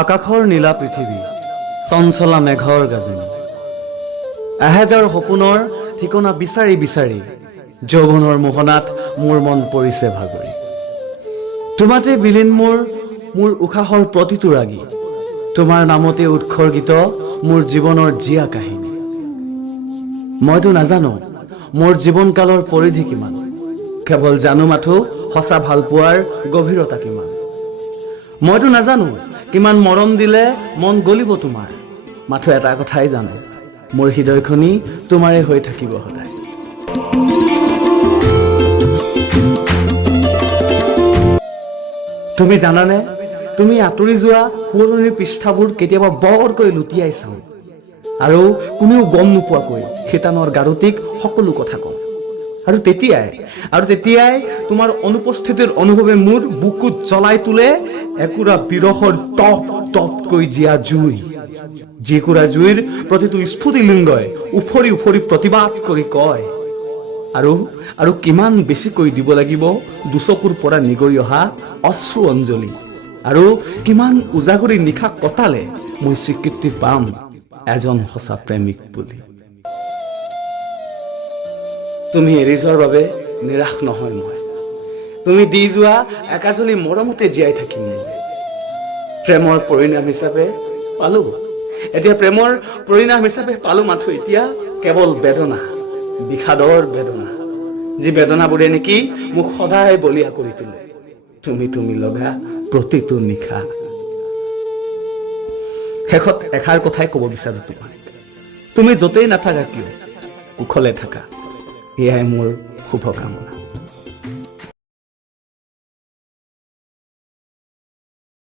আকাশৰ নীলা পৃথিৱী, চঞ্চলা মেঘৰ গাজনি, এহেজাৰ সপোনৰ ঠিকনা বিচাৰি বিচাৰি যৌৱনৰ মোহনাত মোৰ মন পৰিছে ভাগৰি। তোমাতে বিলীন মোৰ উশাহৰ প্ৰতিটো ৰাগী, তোমাৰ নামতে উৎসৰ্গিত মোৰ জীৱনৰ জীয়া কাহিনী। মইতো নাজানো মোৰ জীৱনকালৰ পৰিধি কিমান, কেৱল জানো মাথো সঁচা ভালপোৱাৰ গভীৰতা কিমান। মইতো নাজানো কিমান মৰম দিলে মন গলিব তোমাৰ, মাথো এটা কথাই জানো, মোৰ হৃদয়খনি তোমাৰে হৈ থাকিব সদায়। তুমি জানানে, তুমি আঁতৰি যোৱা পুৰণিৰ পৃষ্ঠাবোৰ কেতিয়াবা বৰকৈ লুটিয়াই চাওঁ, আৰু কোনেও গম নোপোৱাকৈ শিতানৰ গাৰুটিক সকলো কথা কওঁ। আৰু তেতিয়াই তোমাৰ অনুপস্থিতিৰ অনুভৱে মোৰ বুকুত জ্বলাই তোলে একুৰা বিৰহৰ তপ তপকৈ জীয়া জুই, যিকুৰা জুইৰ প্ৰতিটো স্ফুটিলিংগই উফৰি উফৰি প্ৰতিবাদ কৰি কয়, আৰু কিমান বেছিকৈ দিব লাগিব দুচকুৰ পৰা নিগৰি অহা অশ্ৰু অঞ্জলি, আৰু কিমান উজাগৰি নিশা কটালে মই স্বীকৃতি পাম এজন সঁচা প্ৰেমিক বুলি। তুমি এৰি যোৱাৰ বাবে নিৰাশ নহয় মই, তুমি দি যোৱা একাজলি মৰমতে জীয়াই থাকিম মই। প্ৰেমৰ পৰিণাম হিচাপে পালো মাথো এতিয়া কেৱল বেদনা, বিষাদৰ বেদনা, যি বেদনাবোৰে নেকি মোক সদায় বলিয়া কৰি তোলে তুমি লগা প্ৰতিটো নিশা। শেষত এষাৰ কথাই ক'ব বিচাৰো তোমাক, তুমি য'তেই নাথাকা কিয় কুশলে থাকা, এয়াই মোৰ শুভকামনা।